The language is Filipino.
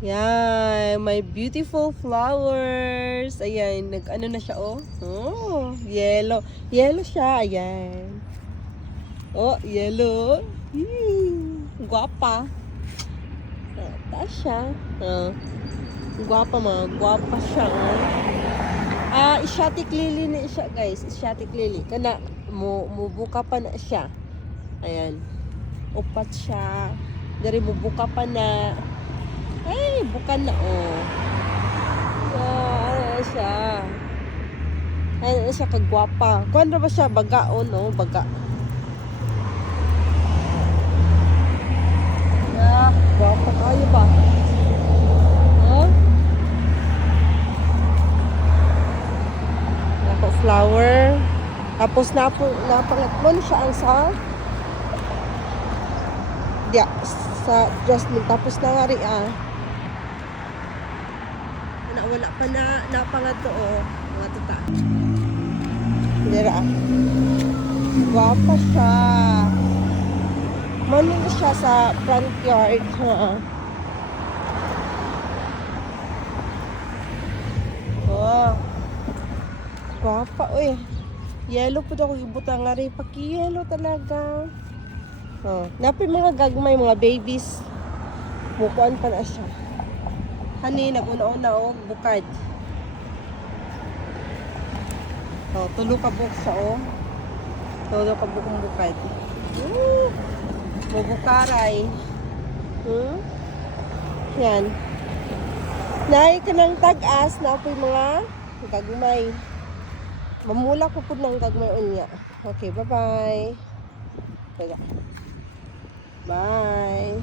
Yan, my beautiful flowers. Ayan, nag-ano na siya, oh. Oh, yellow. Yellow siya, ayan. Oh, yellow. Guwapa. Taas siya. Guwapa mga, guwapa siya. Asiatic lily na siya, guys. Asiatic lily. Kana, mubuka pa na siya. Ayan. Upat siya. Dari mubuka pa na. Ay, bukan na, oh. Ano siya. Ano siya, kagwapa. Kuwan ba siya, baga, oh, no? Baga. Guwapa kayo ba? Huh? Ako, flower. Tapos, napangatlon siya ang sa Jasmine. Tapos, nangari, wala pa na napangato, oh. Mga tuta. Dira. Guwapa siya. Manin siya sa front yard. Oh. Guwapa, uy. Yellow po ako ibutang nga rin. Paki-yellow talaga. Oh. Napin mga gagmay, mga babies. Mukuan pa na siya. Hani, nag-una-una, oh. Bukad. Oh, tulo ka buk sa, oh. Tulo ka bukong bukad. Bubukaray. Yan. Naay ka ng tag-as na po yung mga gagmay. Mamula ko po ng gagmay unya. Okay, bye-bye. Bye.